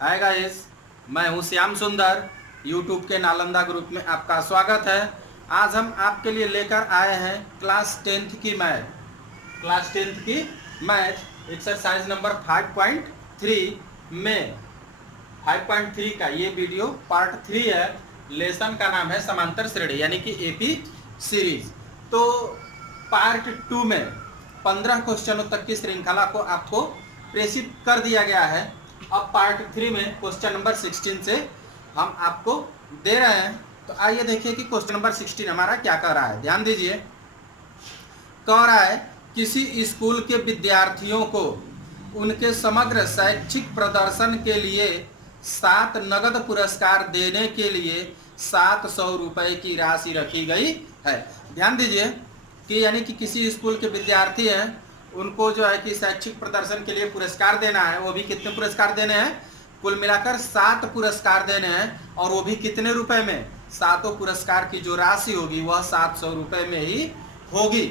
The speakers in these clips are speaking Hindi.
हाय गाइस, मैं हूं श्याम सुंदर। यूट्यूब के नालंदा ग्रुप में आपका स्वागत है। आज हम आपके लिए लेकर आए हैं क्लास टेंथ की मैथ एक्सरसाइज नंबर 5.3 में 5.3 का ये वीडियो पार्ट 3 है। लेसन का नाम है समांतर श्रेणी यानी कि एपी सीरीज। तो पार्ट 2 में 15 क्वेश्चनों तक की श्रृंखला को आपको प्रेषित कर दिया गया है। अब पार्ट 3 में क्वेश्चन नंबर 16 से हम आपको दे रहे हैं। तो आइए देखिए कि क्वेश्चन नंबर 16 हमारा क्या कह रहा है। ध्यान दीजिए, कह रहा है किसी स्कूल के विद्यार्थियों को उनके समग्र शैक्षिक प्रदर्शन के लिए 7 नगद पुरस्कार देने के लिए 700 रुपए की राशि रखी गई है। ध्यान दीजिए कि यानी कि किसी स्कूल के विद्यार्थी हैं, उनको जो है कि शैक्षिक प्रदर्शन के लिए पुरस्कार देना है। वो भी कितने पुरस्कार देने हैं? कुल मिलाकर 7 पुरस्कार देने हैं, और वो भी कितने रुपए में? 7 पुरस्कार की जो राशि होगी वह 700 रुपए में ही होगी।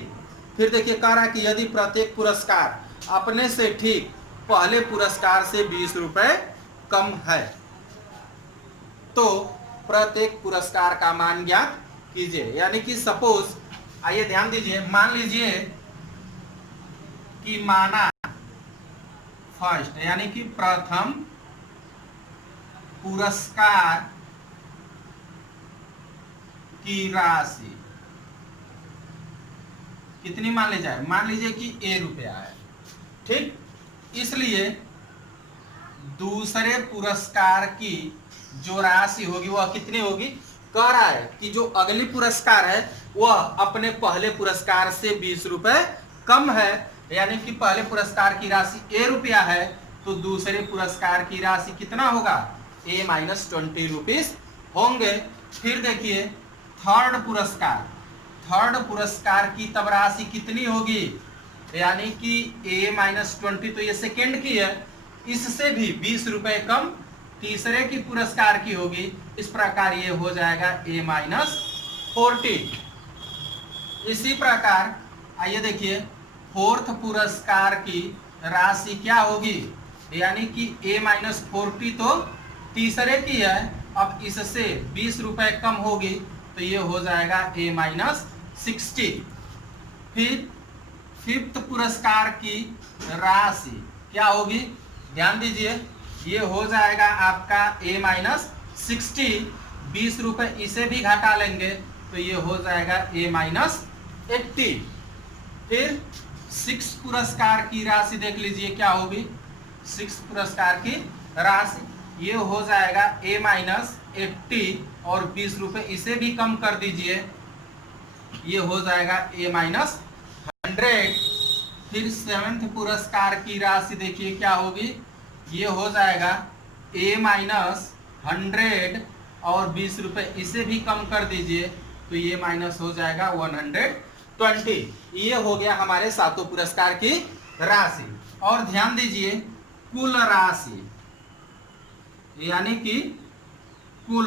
फिर देखिए, कह रहा है कि यदि प्रत्येक पुरस्कार अपने से ठीक पहले पुरस्कार से 20 रुपए कम है तो प्रत्येक पुरस्कार का मान ज्ञात कीजिए। यानी कि सपोज, आइए ध्यान दीजिए, मान लीजिए कि माना फर्स्ट यानी कि प्रथम पुरस्कार की राशि कितनी मान ली जाए? मान लीजिए कि ए रुपया है, ठीक। इसलिए दूसरे पुरस्कार की जो राशि होगी वह कितनी होगी? कह रहा है कि जो अगली पुरस्कार है वह अपने पहले पुरस्कार से 20 रुपए कम है। यानी कि पहले पुरस्कार की राशि ए रुपया है, तो दूसरे पुरस्कार की राशि कितना होगा? ए माइनस 20 रुपीज होंगे। फिर देखिए, थर्ड पुरस्कार की तब राशि कितनी होगी? यानी कि ए माइनस 20 तो ये सेकेंड की है, इससे भी 20 रुपए कम तीसरे की पुरस्कार की होगी। इस प्रकार ये हो जाएगा ए माइनस 40। इसी प्रकार आइए देखिए, फोर्थ पुरस्कार की राशि क्या होगी? यानी कि ए माइनस 40 तो तीसरे की है, अब इससे 20 रुपए कम होगी तो ये हो जाएगा ए माइनस 60। फिर फिफ्थ पुरस्कार की राशि क्या होगी? ध्यान दीजिए, ये हो जाएगा आपका ए माइनस 60। 20 रुपए इसे भी घटा लेंगे तो ये हो जाएगा ए माइनस 80। फिर 6 पुरस्कार की राशि देख लीजिए क्या होगी? 6 पुरस्कार की राशि ये हो जाएगा ए माइनस 80, और 20 रुपए इसे भी कम कर दीजिए, ये हो जाएगा ए माइनस 100। फिर 7th पुरस्कार की राशि देखिए क्या होगी? ये हो जाएगा ए माइनस 100, और 20 रुपए इसे भी कम कर दीजिए तो ये माइनस हो जाएगा 120। ये हो गया हमारे 7 पुरस्कार की राशि। और ध्यान दीजिए, कुल राशि यानी कि कुल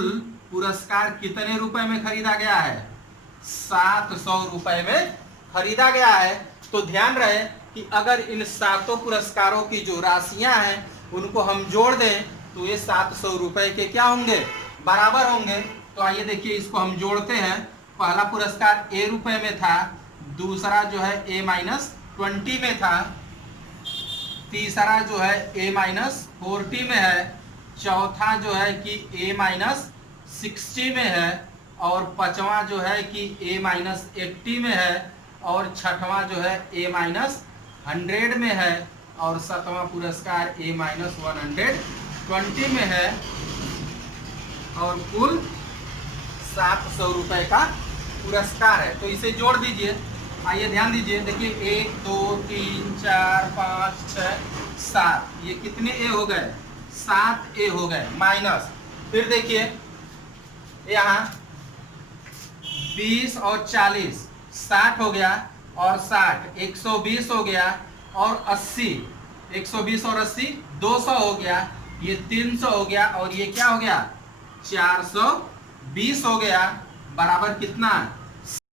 पुरस्कार कितने रुपए में खरीदा गया है? 700 रुपए में खरीदा गया है। तो ध्यान रहे कि अगर इन 7 पुरस्कारों की जो राशियां हैं उनको हम जोड़ दें तो ये 700 रुपए के क्या होंगे? बराबर होंगे। तो आइए देखिए, इसको हम जोड़ते हैं। पहला पुरस्कार ए रुपए में था, दूसरा जो है ए माइनस 20 में था, तीसरा जो है ए माइनस 40 में है, चौथा जो है कि ए माइनस 60 में है, और पांचवा जो है कि ए माइनस 80 में है, और छठवां जो है ए माइनस 100 में है, और 7वां पुरस्कार ए माइनस 120 में है, और कुल 700 रुपए का पुरस्कार है। तो इसे जोड़ दीजिए। आइए ध्यान दीजिए, देखिए 1 2 3 4 5 6 7, ये कितने ए हो गए? 7 ए हो गए माइनस। फिर देखिए यहाँ 20 और 40 60 हो गया, और 60 120 हो गया, और 80 120 और 80 200 हो गया, ये 300 हो गया, और ये क्या हो गया? 420 हो गया, बराबर कितना?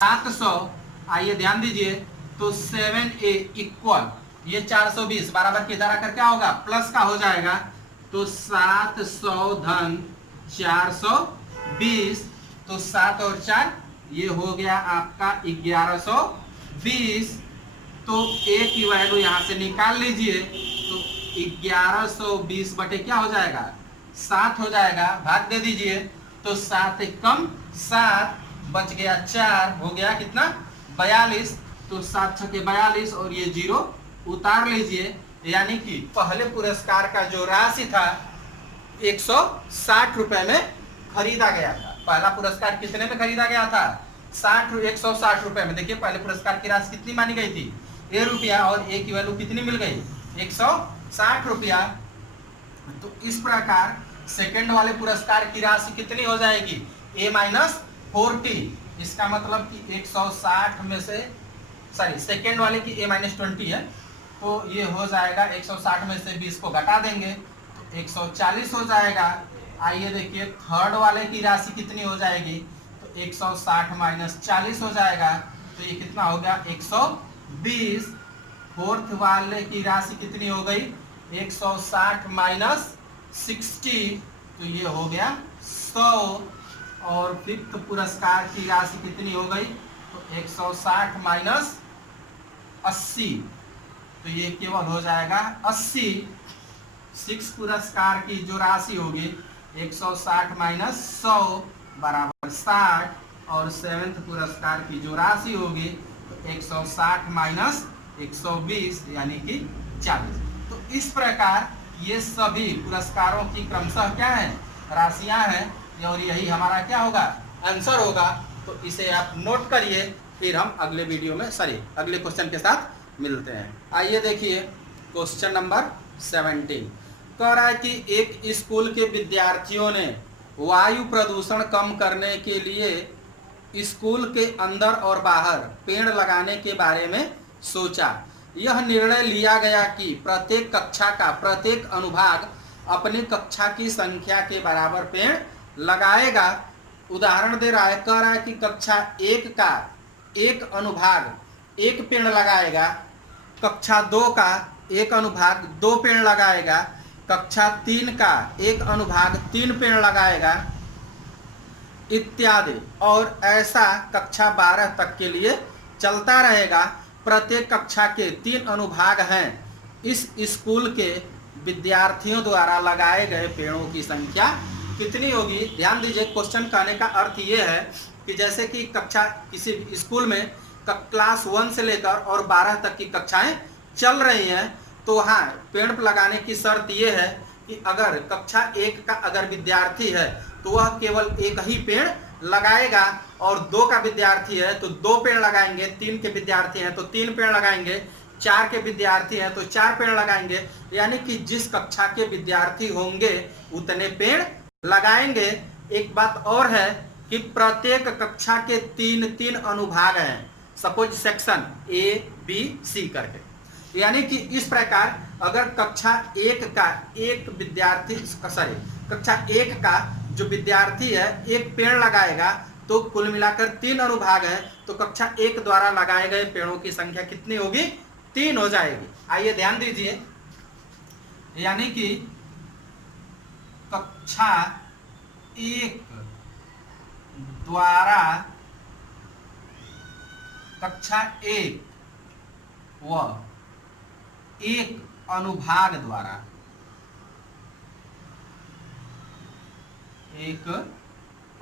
700। आइए ध्यान दीजिए, तो 7a इक्वल ये 420 बराबर की इधर आकर क्या होगा? प्लस का हो जाएगा, तो 700 धन 420, तो 7 और 4 ये हो गया आपका 1120। तो a की वैल्यू यहां से निकाल लीजिए, तो 1120 बटे क्या हो जाएगा 7 हो जाएगा, भाग दे दीजिए, तो 7 एक कम 7, बच गया 4, हो गया कितना 42, तो 7 छके 42 और ये 0 उतार लीजिए। यानी कि पहले पुरस्कार का जो राशि था 160 रुपए में खरीदा गया था। पहला पुरस्कार कितने में खरीदा गया था 160 रुपए में। देखिए पहले पुरस्कार की राशि कितनी मानी गई थी ए रुपया, और ए की वैल्यू कितनी मिल गई 160 रुपया। तो इस प्रकार सेकंड वाले पुरस्कार की राशि कितनी हो जाएगी a माइनस 40। इसका मतलब कि 160 में से सॉरी सेकंड वाले की a माइनस 20 है, तो ये हो जाएगा 160 में से 20 को घटा देंगे तो 140 हो जाएगा। आइए देखिए थर्ड वाले की राशि कितनी हो जाएगी, तो 160 माइनस 40 हो जाएगा, तो ये कितना हो गया 120। फोर्थ वाले की राशि कितनी हो गई 160 माइनस 60, तो ये हो गया 100। और फिफ्थ पुरस्कार की राशि कितनी हो गई, तो 160 माइनस 80, तो ये केवल हो जाएगा 80। सिक्स पुरस्कार की जो राशि होगी 160 माइनस 100 बराबर 60, और सेवेंथ पुरस्कार की जो राशि होगी तो 160 माइनस 120 यानी कि 40। तो इस प्रकार ये सभी पुरस्कारों की क्रमशः क्या है राशियां हैं, और यही हमारा क्या होगा आंसर होगा। तो इसे आप नोट करिए, फिर हम अगले वीडियो में अगले क्वेश्चन के साथ मिलते हैं। आइए देखिए क्वेश्चन नंबर 17 कह रहा है कि एक स्कूल के विद्यार्थियों ने वायु प्रदूषण कम करने के लिए स्कूल के अंदर और बाहर पेड़ लगाने के बारे में सोचा। यह निर्णय लिया गया कि प्रत्येक कक्षा का प्रत्येक अनुभाग अपनी कक्षा की संख्या के बराबर पेड़ लगाएगा। उदाहरण दे रहा है, कह रहा है कि कक्षा 1 का एक अनुभाग 1 पेड़ लगाएगा, कक्षा 2 का एक अनुभाग 2 पेड़ लगाएगा, कक्षा 3 का एक अनुभाग 3 पेड़ लगाएगा इत्यादि, और ऐसा कक्षा 12 तक के लिए चलता रहेगा। प्रत्येक कक्षा के 3 अनुभाग हैं। इस स्कूल के विद्यार्थियों द्वारा लगाए गए पेड़ों की संख्या कितनी होगी। ध्यान दीजिए क्वेश्चन कहने का अर्थ ये है कि जैसे कि कक्षा किसी स्कूल में क्लास 1 से लेकर और 12 तक की कक्षाएं चल रही हैं, तो हाँ पेड़ लगाने की शर्त ये है कि अगर कक्षा 1 का अगर विद्यार्थी है तो वह केवल एक ही पेड़ लगाएगा, और 2 का विद्यार्थी है तो 2 पेड़ लगाएंगे, 3 के विद्यार्थी हैं तो 3 पेड़ लगाएंगे, 4 के विद्यार्थी हैं तो 4 पेड़ लगाएंगे। यानी कि जिस कक्षा के विद्यार्थी होंगे उतने पेड़ लगाएंगे। एक बात और है कि प्रत्येक कक्षा के 3 अनुभाग हैं, suppose section A B C करके। यानी कि इस प्रकार अगर कक्षा 1 का एक विद्यार्थी कक्षा 1 का जो विद्यार्थी है 1 पेड़ लगाएगा, तो कुल मिलाकर 3 अनुभाग हैं, तो कक्षा 1 द्वारा लगाए गए पेड़ों की संख्या कितनी होगी 3 हो जाएगी। आइए ध्यान दीजिए, यानी कि कक्षा 1 द्वारा कक्षा 1 व एक अनुभाग द्वारा एक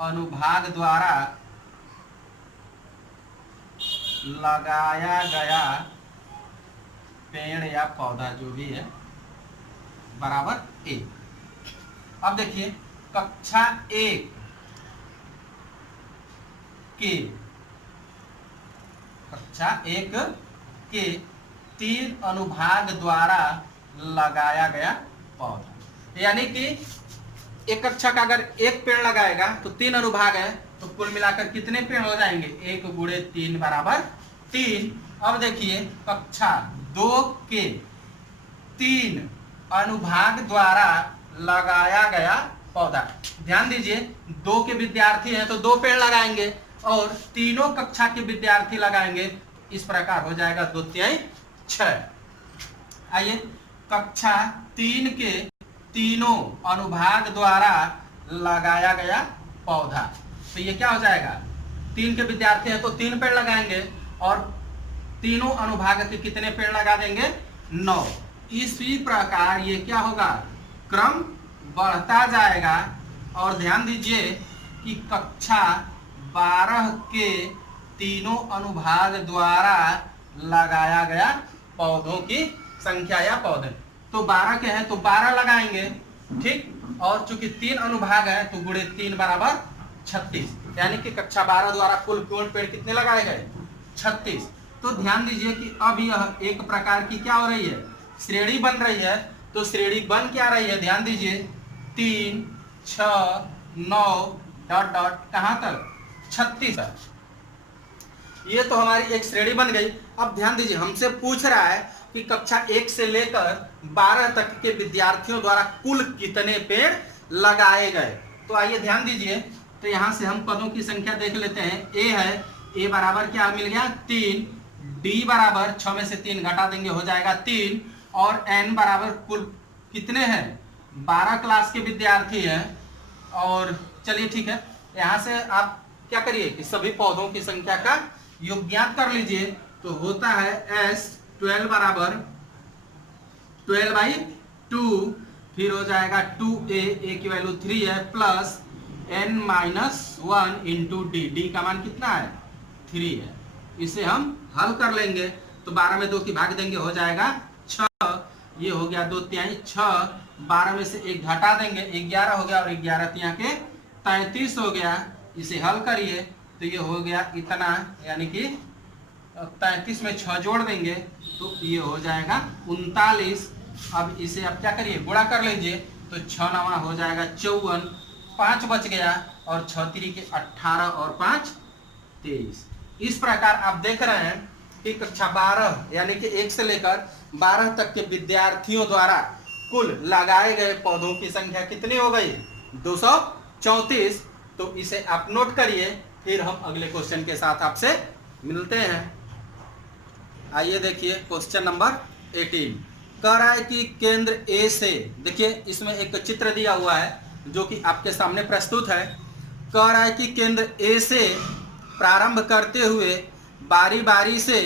अनुभाग द्वारा लगाया गया पेड़ या पौधा जो भी है बराबर 1। अब देखिए कक्षा 1 के 3 अनुभाग द्वारा लगाया गया पौधा, यानी कि एक कक्षा का अगर 1 पेड़ लगाएगा तो 3 अनुभाग है, तो कुल मिलाकर कितने पेड़ हो जाएंगे 1 गुणे 3 बराबर 3। अब देखिए कक्षा 2 के 3 अनुभाग द्वारा लगाया गया पौधा। ध्यान दीजिए 2 के विद्यार्थी हैं तो 2 पेड़ लगाएंगे, और तीनों कक्षा के विद्यार्थी लगाएंगे, इस प्रकार हो जाएगा 2 तिहाई 6। आइए कक्षा 3 के तीनों अनुभाग द्वारा लगाया गया पौधा। तो ये क्या हो जाएगा, 3 के विद्यार्थी हैं तो 3 पेड़ लगाएंगे और तीनों अनुभाग के कितने पेड़ लगा देंगे, 9। इसी प्रकार ये क्या होगा, क्रम बढ़ता जाएगा। और ध्यान दीजिए कि कक्षा 12 के तीनों अनुभाग द्वारा लगाया गया पौधों की संख्या या पौधे, तो 12 के हैं तो 12 लगाएंगे, ठीक। और चूंकि 3 अनुभाग है तो गुणे 3 बराबर 36, यानी कि कक्षा 12 द्वारा कुल पेड़ कितने लगाए गए, 36। तो ध्यान दीजिए कि अब यह एक प्रकार की क्या हो रही है, श्रेणी बन रही है। तो श्रेणी बन क्या रही है, ध्यान दीजिए 3, 6, 9 डॉट डॉट कहां तक, 36 है। ये तो हमारी एक श्रेणी बन गई। अब ध्यान दीजिए हमसे पूछ रहा है कि कक्षा 1 से लेकर 12 तक के विद्यार्थियों द्वारा कुल कितने पेड़ लगाए गए। तो आइए ध्यान दीजिए, तो यहां से हम पदों की संख्या देख लेते हैं। ए है, ए बराबर क्या मिल गया, 3। डी बराबर 6 में से 3 घटा देंगे हो जाएगा 3। और एन बराबर कुल कितने हैं, 12 क्लास के विद्यार्थी हैं। और चलिए ठीक है, यहाँ से आप क्या करिए कि सभी पौधों की संख्या का योग ज्ञात कर लीजिए। तो होता है एस 12 बराबर 12/2, फिर हो जाएगा 2a, a की वैल्यू 3 है, plus n-1 into D, D का मान कितना है, 3 है। इसे हम हल कर लेंगे तो 12 में 2 की भाग देंगे हो जाएगा 6, ये हो गया 2/3 6, 12 में से 1 घटा देंगे 11 हो गया, और 11 तिया के 33 हो गया। इसे हल करिए तो ये हो गया इतना, यानी कि 33 में 6 जोड़ देंगे तो ये हो जाएगा 39। अब इसे आप क्या करिए, गुणा कर लीजिए तो 6 9 हो जाएगा 54, 5 बच गया, और 6 3 के 18 और 5 23। इस प्रकार आप देख रहे हैं कि कक्षा 12 यानी कि 1 से लेकर 12 तक के विद्यार्थियों द्वारा कुल लगाए गए पौधों की संख्या कितनी हो गई, 234। तो इसे आप नोट करिए, फिर हम अगले क्वेश्चन के साथ आपसे मिलते हैं। आइए देखिए क्वेश्चन नंबर 18 कह रहा है कि केंद्र ए से, देखिए इसमें एक चित्र दिया हुआ है जो कि आपके सामने प्रस्तुत है। कह रहा है कि केंद्र ए से प्रारंभ करते हुए बारी बारी से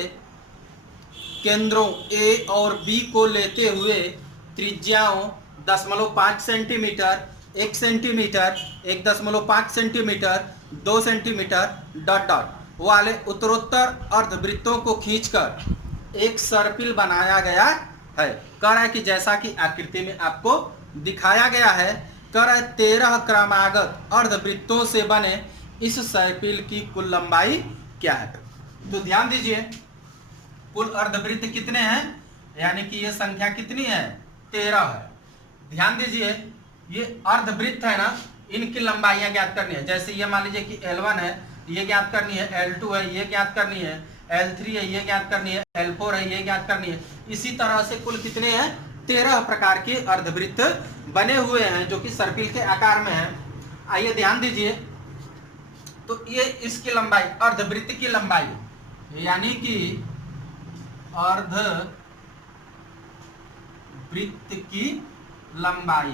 केंद्रों ए और बी को लेते हुए त्रिज्याओं 0.5 centimetre, 1 centimetre, 1.5 centimetre, 2 centimetre dot dot वाले उत्तरोत्तर अर्धवृत्तों को खींचकर एक सर्पिल बनाया गया है। कह रहा है कि जैसा कि आकृति में आपको दिखाया गया है, कह रहा है 13 क्रमागत अर्धवृत्तों से बने इस सर्पिल की कुल लंबाई क्या है। तो ध्यान दीजिए कुल अर्धवृत्त कितने हैं, यानी कि ये संख्या कितनी है, 13 है। ध्यान दीजिए ये अर्धवृत्त है ना, इनकी लंबाइयां ज्ञात करनी है। जैसे ये मान लीजिए कि L1 है, ये ज्ञात करनी है, L2 है, ये ज्ञात करनी है, L3 है, ये ज्ञात करनी है, L4 है, ये ज्ञात करनी है। इसी तरह से कुल कितने हैं, 13 प्रकार के अर्धवृत्त बने हुए हैं जो कि सर्पिल के आकार में है। आइए ध्यान दीजिए, तो ये इसकी लंबाई, अर्धवृत्त की लंबाई, यानी कि अर्धवृत्त की लंबाई,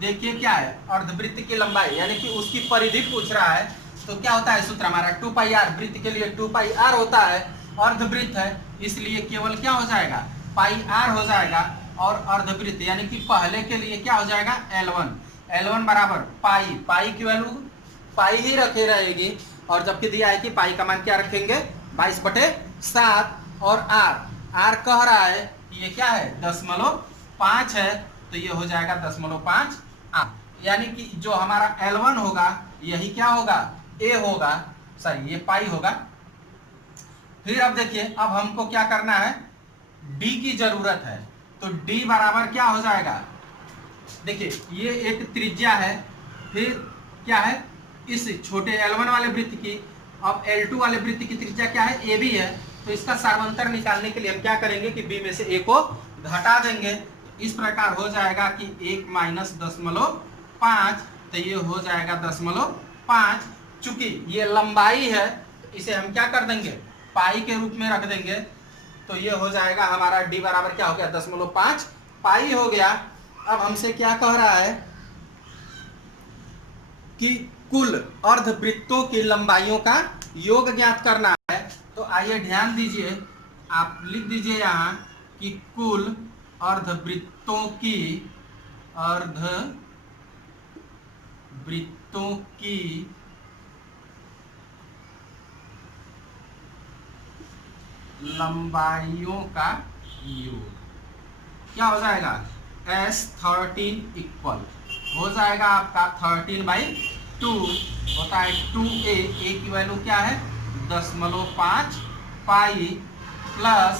देखिए क्या है, अर्धवृत्त की लंबाई यानी कि उसकी परिधि पूछ रहा है। तो क्या होता है सूत्र हमारा 2πr, वृत्त के लिए 2πr होता है, अर्धवृत्त है इसलिए केवल क्या हो जाएगा, πr हो जाएगा। और अर्धवृत्त यानी कि पहले के लिए क्या हो जाएगा, L1 बराबर पाई की वैल्यू पाई ही रखे रहेगी, और जबकि दिया है कि पाई का मान क्या रखेंगे, 22/7। और r कह रहा है कि ये क्या है, 0.5 है, तो ये हो जाएगा 0.5 r, यानी कि जो हमारा L1 होगा यही क्या होगा, a होगा, सॉरी ये पाई होगा। फिर अब देखिए, अब हमको क्या करना है, d की जरूरत है। तो d बराबर क्या हो जाएगा, देखिए ये एक त्रिज्या है, फिर क्या है, इस छोटे L1 वाले वृत्त की, अब L2 वाले वृत्त की त्रिज्या क्या है, AB है। तो इसका सार्वंतर निकालने के लिए हम क्या करेंगे कि B में से A को घटा देंगे। इस प्रकार हो जाएगा कि 1 माइनस 0.5, तो ये हो जाएगा 0.5। चूंकि ये लंबाई है तो इसे हम क्या कर देंगे, पाई के रूप में रख देंगे। तो ये हो जाएगा हमारा d बराबर क्या हो गया, 0.5 पाई हो गया। अब हमसे क्या कह रहा है कि कुल अर्धवृत्तों की लंबाइयों का योग ज्ञात करना है। तो आइए ध्यान दीजिए, आप लिख दीजिए यहाँ कि कुल अर्धवृत्तों की लंबाइयों का योग क्या हो जाएगा, S13 इक्वल हो जाएगा आपका 13/2 होता है 2a, a की वैल्यू क्या है 0.5 पाई प्लस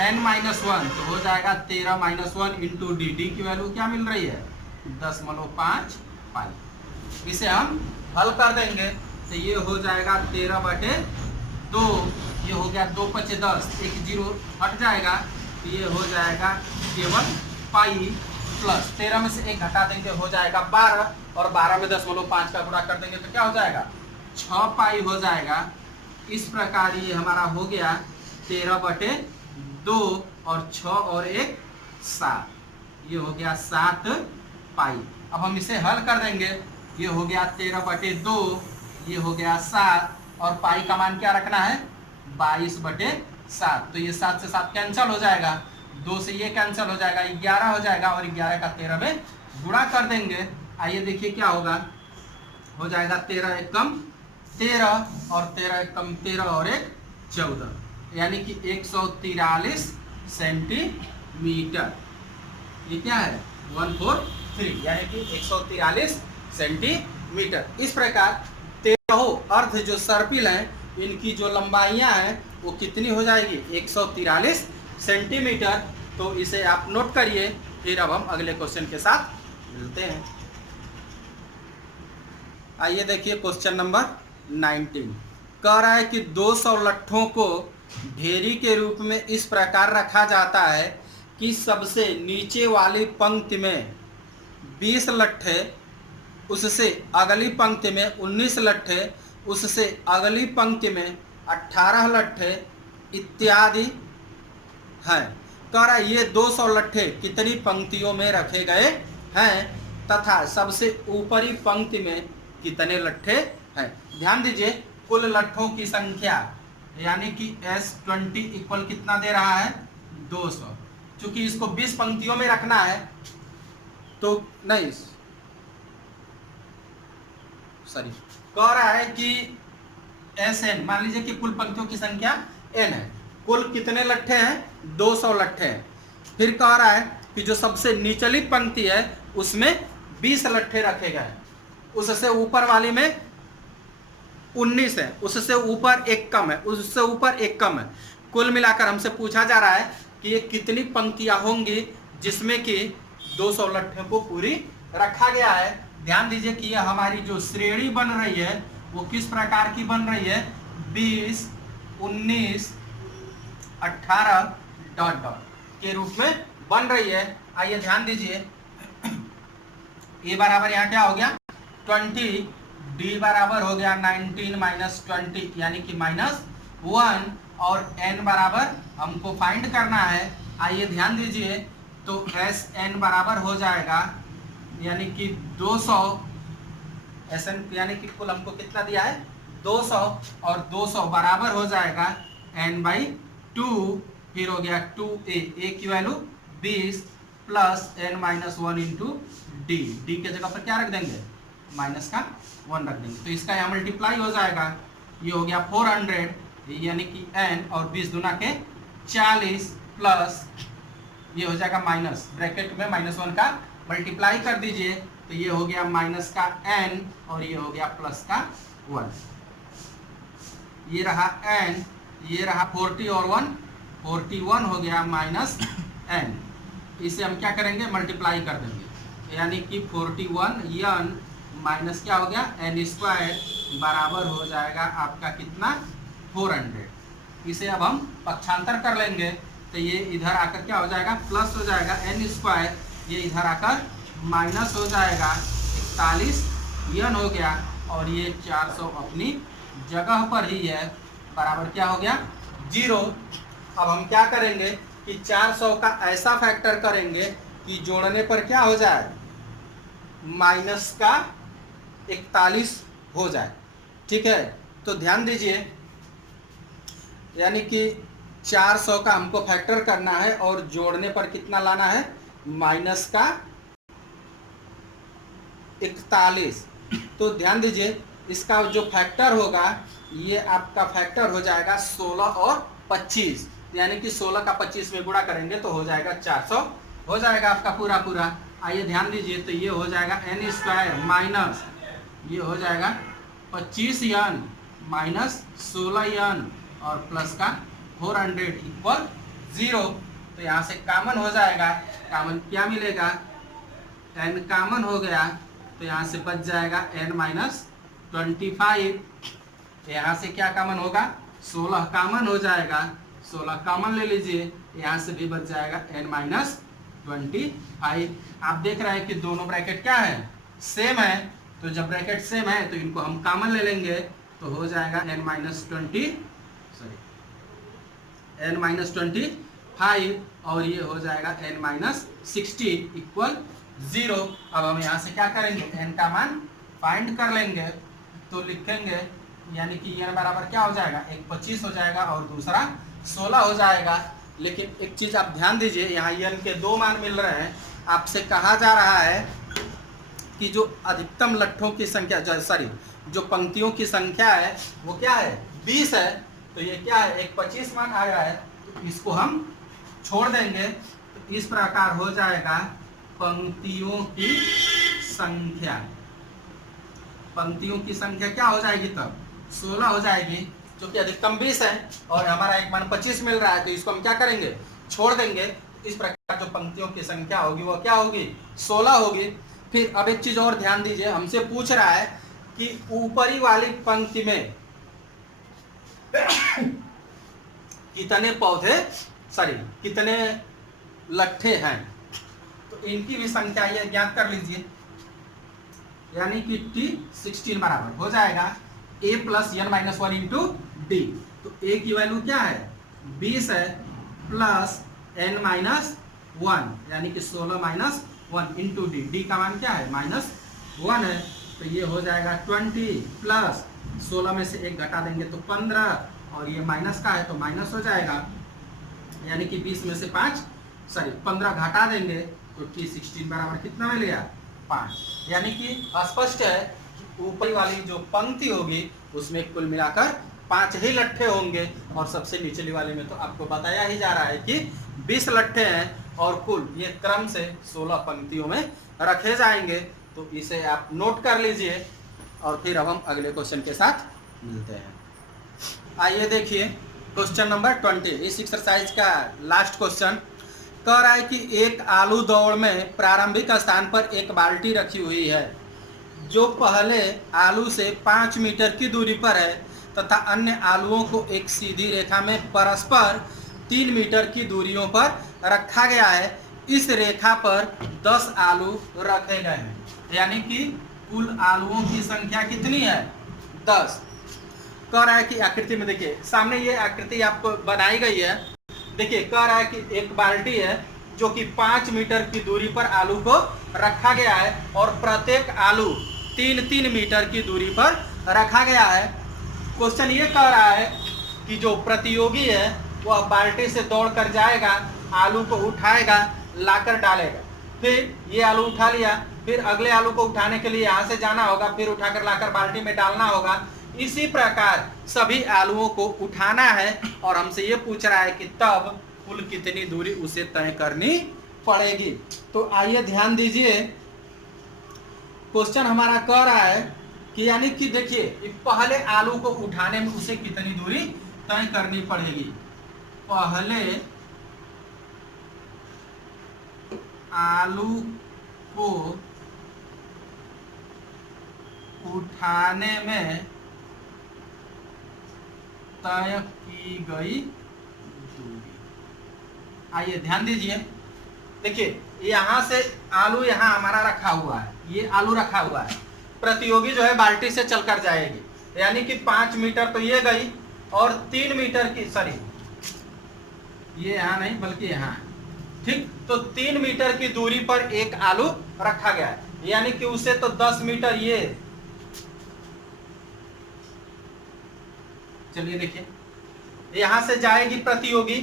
n-1 तो हो जाएगा 13-1 इंटू डी। डी की वैल्यू क्या मिल रही है 0.5 पाई। इसे हम हल कर देंगे तो ये हो जाएगा 13/2, ये हो गया 2 × 5 = 10, एक 0 हट जाएगा तो ये हो जाएगा केवल पाई प्लस 13 में से 1 घटा देंगे हो जाएगा 12 और 12 में 0.5 का गुणा कर देंगे तो क्या हो जाएगा 6 पाई हो जाएगा। इस प्रकार ये हमारा हो गया 13/2 और 6 और 1 7, ये हो गया 7 पाई। अब हम इसे हल कर देंगे, ये हो गया 13/2, ये हो गया 7 और पाई का मान क्या रखना है 22/7, तो ये 7 से 7 कैंसिल हो जाएगा, 2 से ये कैंसिल हो जाएगा, 11 हो जाएगा और 11 का 13 में गुणा कर देंगे। आइए देखिए क्या होगा, हो जाएगा 13 एकम 13 और 13 एकम 13 और 1 14, यानी कि 143 सेंटीमीटर। ये क्या है 143, यानी कि 143 सेंटीमीटर। इस प्रकार 13 अर्ध जो सर्पिल हैं इनकी जो लंबाइयां हैं वो कितनी हो जाएगी 143 सेंटीमीटर। तो इसे आप नोट करिए, फिर अब हम अगले क्वेश्चन के साथ मिलते हैं। आइए देखिए क्वेश्चन नंबर 19 कह रहा है कि 200 लट्ठों को ढेरी के रूप में इस प्रकार रखा जाता है कि सबसे नीचे वाली पंक्ति में 20 लट्ठे, उससे अगली पंक्ति में 19 लट्ठे, उससे अगली पंक्ति में 18 लट्ठे इत्यादि हैं। कह रहा है ये 200 लट्ठे कितनी पंक्तियों में रखे गए हैं तथा सबसे ऊपरी पंक्ति में कितने लट्ठे हैं। ध्यान दीजिए, कुल लट्ठों की संख्या यानी कि S20 इक्वल कितना दे रहा है 200। चूंकि इसको 20 पंक्तियों में रखना है तो नहीं, सॉरी, कह रहा है कि SN, मान लीजिए कि कुल पंक्तियों की संख्या n है, कुल कितने लट्ठे हैं 200 लट्ठे हैं। फिर कह रहा है कि जो सबसे निचली पंक्ति है उसमें 20 लट्ठे रखे गए, उससे ऊपर वाली में 19 है, उससे ऊपर एक कम है, उससे ऊपर एक कम है। कुल मिलाकर हमसे पूछा जा रहा है कि ये कितनी पंक्तियां होंगी जिसमें कि 200 लट्ठे को पूरी रखा गया है। ध्यान दीजिए कि यह हमारी जो श्रेणी बन रही है वो किस प्रकार की बन रही है 20, 19, 18 डॉट डॉट के रूप में बन रही है। आइए ध्यान दीजिए, ए बराबर यहाँ क्या हो गया 20, डी बराबर हो गया 19 - 20 यानी कि -1 और n बराबर हमको फाइंड करना है। आइए ध्यान दीजिए, तो SN बराबर हो जाएगा यानी कि 200, SN यानी कि कुल हमको कितना दिया है 200 और 200 बराबर हो जाएगा n/2, फिर हो गया 2a, a की value 20 plus n-1 into D. D के जगह पर क्या रख देंगे -1 रख देंगे, तो इसका यहाँ मल्टीप्लाई हो जाएगा, ये हो गया 400 यानी कि n और 20 दूना के 40 प्लस ये हो जाएगा माइनस, ब्रैकेट में -1 का मल्टीप्लाई कर दीजिए तो ये हो गया माइनस का n और ये हो गया प्लस का 1, ये रहा n, ये रहा 40 और 1 41 हो गया -n। इसे हम क्या करेंगे मल्टीप्लाई कर देंगे यानी कि 41 n माइनस क्या हो गया n² बराबर हो जाएगा आपका कितना 400। इसे अब हम पक्षांतर कर लेंगे तो ये इधर आकर क्या हो जाएगा प्लस हो जाएगा n², ये इधर आकर माइनस हो जाएगा 41 n हो गया और ये 400 अपनी जगह पर ही है, बराबर क्या हो गया 0। अब हम क्या करेंगे कि 400 का ऐसा फैक्टर करेंगे कि जोड़ने पर क्या हो जाए, माइनस का 41 हो जाए। ठीक है, तो ध्यान दीजिए, यानी कि 400 का हमको फैक्टर करना है और जोड़ने पर कितना लाना है, माइनस का 41। तो ध्यान दीजिए, इसका जो फैक्टर होगा ये आपका फैक्टर हो जाएगा 16 और 25, यानी कि 16 का 25 में गुणा करेंगे तो हो जाएगा 400 हो जाएगा आपका पूरा पूरा। आइए ध्यान दीजिए, तो ये हो जाएगा n स्क्वायर माइनस ये हो जाएगा 25n माइनस 16n और प्लस का 400 इक्वल 0। तो यहाँ से कॉमन हो जाएगा, कॉमन क्या मिलेगा, n कॉमन हो गया तो यहाँ से बच जाएगा n माइनस 25। यहाँ से क्या कॉमन होगा, 16 कॉमन हो जाएगा, 16 कॉमन ले लीजिए, यहाँ से भी बच जाएगा n माइनस 25। आप देख रहे हैं कि दोनों ब्रैकेट क्या है, सेम है। तो जब ब्रैकेट सेम है तो इनको हम कॉमन ले लेंगे तो हो जाएगा n माइनस 25 और ये हो जाएगा n माइनस 60 इक्वल 0। अब हम यहाँ से क्या करेंगे, n का मान फाइंड कर लेंगे। तो लिखेंगे, यानी कि n बराबर क्या हो जाएगा, एक 25 हो जाएगा और दूसरा 16 हो जाएगा। लेकिन एक चीज आप ध्यान दीजिए, यहाँ n के 2 मान मिल रहे हैं। आपसे कहा जा रहा है कि जो अधिकतम लट्ठों की संख्या, जो पंक्तियों की संख्या है वो क्या है, 20 है। तो ये क्या है, एक 25 मान आ रहा है, तो इसको हम छोड़ देंगे। तो इस प्रकार हो जाएगा पंक्तियों की संख्या, पंक्तियों की संख्या क्या हो जाएगी, तब 16 हो जाएगी, जो कि अधिकतम 20 है और हमारा एक मान 25 मिल रहा है। तो इसको हम क्या करेंगे, छोड़ देंगे। इस प्रकार जो पंक्तियों की संख्या होगी वो क्या होगी, 16 होगी। फिर अब एक चीज और ध्यान दीजिए, हमसे पूछ रहा है कि ऊपरी वाली पंक्ति में कितने लट्ठे हैं। तो इनकी भी संख्या ये ज्ञात कर लीजिए, यानी कि T16 बराबर हो जाएगा a plus n minus 1 into D. तो a की वैल्यू क्या है, 20 है, प्लस n माइनस 1 यानी कि 16 माइनस 1 इंटू डी। डी का मान क्या है, माइनस 1 है। तो ये हो जाएगा 20 प्लस 16 में से 1 घटा देंगे तो 15 और ये माइनस का है तो माइनस हो जाएगा, यानी कि 20 में से 15 घटा देंगे तो T16 बराबर कितना मिलेगा, 5। यानी कि स्पष्ट है कि ऊपरी वाली जो पंक्ति होगी उसमें कुल मिलाकर 5 ही लट्ठे होंगे और सबसे निचली वाले में तो आपको बताया ही जा रहा है कि 20 लट्ठे हैं और कुल ये क्रम से 16 पंक्तियों में रखे जाएंगे। तो इसे आप नोट कर लीजिए और फिर अब हम अगले क्वेश्चन के साथ मिलते हैं। आइए देखिए क्वेश्चन नंबर 20, इस एक्सरसाइज का लास्ट क्वेश्चन कह रहा है कि एक आलू दौड़ में प्रारंभिक स्थान पर एक बाल्टी रखी हुई है जो पहले आलू से 5 मीटर की दूरी पर है तथा अन्य आलुओं को एक सीधी रेखा में परस्पर 3 मीटर की दूरियों पर रखा गया है। इस रेखा पर 10 आलू रखे गए हैं, यानी कि कुल आलुओं की संख्या कितनी है, 10। कह रहा है कि आकृति में देखिए, सामने ये आकृति आपको बनाई गई है। देखिए कह रहा है कि एक बाल्टी है जो कि 5 मीटर की दूरी पर आलू को रखा गया है और प्रत्येक आलू 3-3 मीटर की दूरी पर रखा गया है। क्वेश्चन ये कह रहा है कि जो प्रतियोगी है वह बाल्टी से दौड़ कर जाएगा, आलू को उठाएगा, लाकर डालेगा, फिर ये आलू उठा लिया, फिर अगले आलू को उठाने के लिए यहाँ से जाना होगा, फिर उठाकर लाकर बाल्टी में डालना होगा। इसी प्रकार सभी आलुओं को उठाना है और हमसे ये पूछ रहा है कि तब कुल कितनी दूरी उसे तय करनी पड़ेगी। तो आइए ध्यान दीजिए, क्वेश्चन हमारा कह रहा है कि यानी कि देखिए पहले आलू को उठाने में उसे कितनी दूरी तय करनी पड़ेगी। पहले आलू को उठाने में तय की गई दूरी। आइए ध्यान दीजिए, देखिए यहाँ से आलू यहाँ हमारा रखा हुआ है, ये आलू रखा हुआ है, प्रतियोगी जो है बाल्टी से चलकर जाएगी, यानी कि 5 मीटर तो ये गई और 3 मीटर की, सॉरी ये यहाँ नहीं बल्कि यहाँ ठीक, तो 3 मीटर की दूरी पर एक आलू रखा गया है, यानी कि उसे तो 10 मीटर ये, चलिए देखिए, यहां से जाएगी प्रतियोगी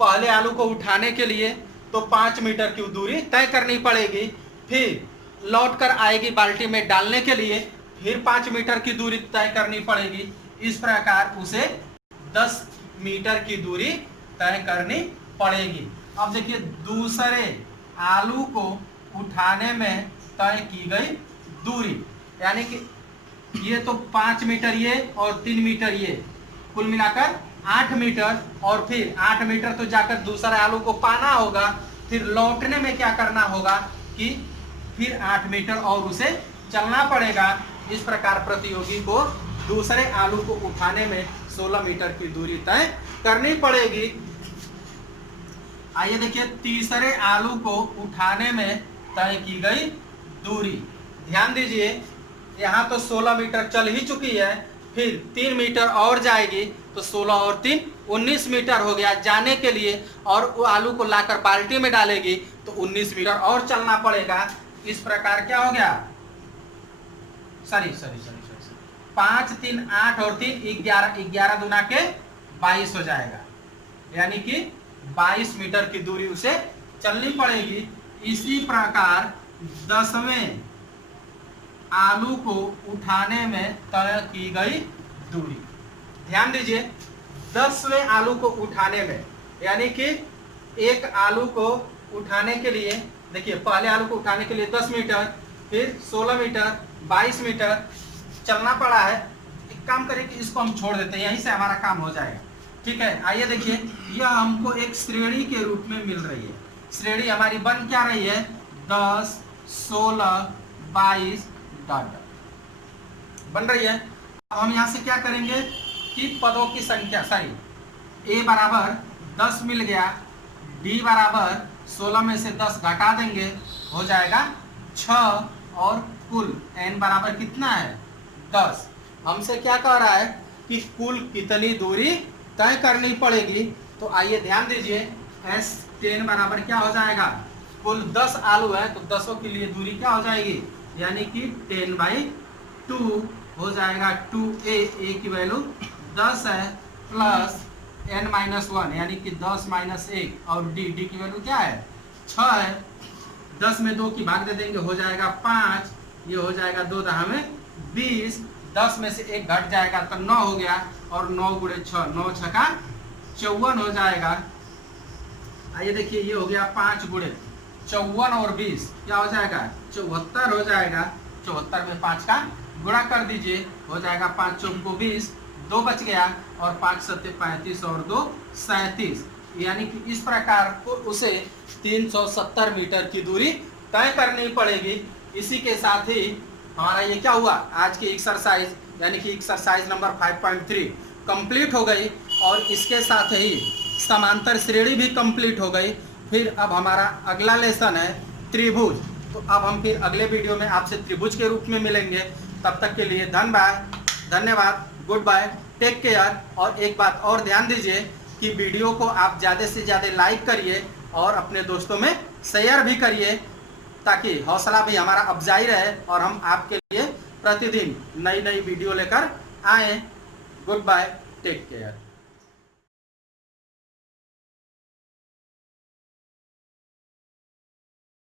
पहले आलू को उठाने के लिए, तो 5 मीटर की दूरी तय करनी पड़ेगी, फिर लौट कर आएगी बाल्टी में डालने के लिए, फिर 5 मीटर की दूरी तय करनी पड़ेगी। इस प्रकार उसे 10 मीटर की दूरी तय करनी पड़ेगी। अब देखिए, दूसरे आलू को उठाने में तय की गई दूरी, यानी कि ये तो 5 मीटर ये और 3 मीटर ये, कुल मिलाकर 8 मीटर, और फिर 8 मीटर तो जाकर दूसरे आलू को पाना होगा, फिर लौटने में क्या करना होगा कि फिर 8 मीटर और उसे चलना पड़ेगा। इस प्रकार प्रतियोगी को दूसरे आलू को उठाने में 16 मीटर की दूरी तय करनी पड़ेगी। आइए देखिए, तीसरे आलू को उठाने में तय की गई दूरी, ध्यान दीजिए, यहाँ तो 16 मीटर चल ही चुकी है, फिर 3 मीटर और जाएगी, तो 16 और 3 19 मीटर हो गया जाने के लिए, और वो आलू को लाकर बाल्टी में डालेगी तो 19 मीटर और चलना पड़ेगा। इस प्रकार क्या हो गया, सॉरी 5 3 8 और 3 11, 11 दूना के 22 हो जाएगा, यानी कि 22 मीटर की दूरी उसे चलनी पड़ेगी। इसी प्रकार 10वें आलू को उठाने में तय की गई दूरी, ध्यान दीजिए, 10वें आलू को उठाने में, यानी कि एक आलू को उठाने के लिए, देखिए पहले आलू को उठाने के लिए 10 मीटर, फिर 16 मीटर, 22 मीटर चलना पड़ा है। एक काम करें कि इसको हम छोड़ देते हैं, यहीं से हमारा काम हो जाएगा, ठीक है। आइए देखिए, यह हमको एक श्रेणी के रूप में मिल रही है। श्रेणी हमारी बन क्या रही है, 10 16 22 बन रही है। अब हम यहाँ से क्या करेंगे कि पदों की संख्या, सॉरी, a बराबर 10 मिल गया, d बराबर 16 में से 10 घटा देंगे, हो जाएगा 6, और कुल n बराबर कितना है 10। हमसे क्या कह रहा है कि कुल कितनी दूरी तय करनी पड़ेगी, तो आइए ध्यान दीजिए, S10 बराबर क्या हो जाएगा, कुल 10 आलू है तो 10 के लिए दूरी क्या हो जाएगी, यानी कि 10/2 हो जाएगा। 2a, a की वैल्यू 10 है, प्लस n-1 यानी कि 10 - 1, और d की वैल्यू क्या है 6 है, 10 में 2 की भाग दे देंगे, हो जाएगा 5, ये हो जाएगा 2 दहा में 20, 10 में से 1 घट जाएगा तो 9 हो गया, और 9 × 6, 9 × 6 = 54 हो जाएगा। आइए देखिए, ये हो गया 5 × 54 और 20 क्या हो जाएगा 74 हो जाएगा। 74 में 5 का गुणा कर दीजिए, हो जाएगा 5 × 4 = 20, 2 बच गया, और 5 × 7 = 35 और 2 = 37, यानी कि इस प्रकार को उसे 370 मीटर की दूरी तय करनी पड़ेगी। इसी के साथ ही हमारा ये क्या हुआ, आज की एक्सरसाइज यानी कि एक्सरसाइज नंबर 5.3 कंप्लीट हो गई, और इसके साथ ही समांतर श्रेणी भी कंप्लीट हो गई। फिर अब हमारा अगला लेसन है त्रिभुज, तो अब हम फिर अगले वीडियो में आपसे त्रिभुज के रूप में मिलेंगे। तब तक के लिए धन्यवाद, गुड बाय, टेक केयर। और एक बात और ध्यान दीजिए कि वीडियो को आप ज़्यादा से ज़्यादा लाइक करिए और अपने दोस्तों में शेयर भी करिए, ताकि हौसला भी हमारा अफजाई रहे और हम आपके लिए प्रतिदिन नई वीडियो लेकर आएँ। Goodbye, take care.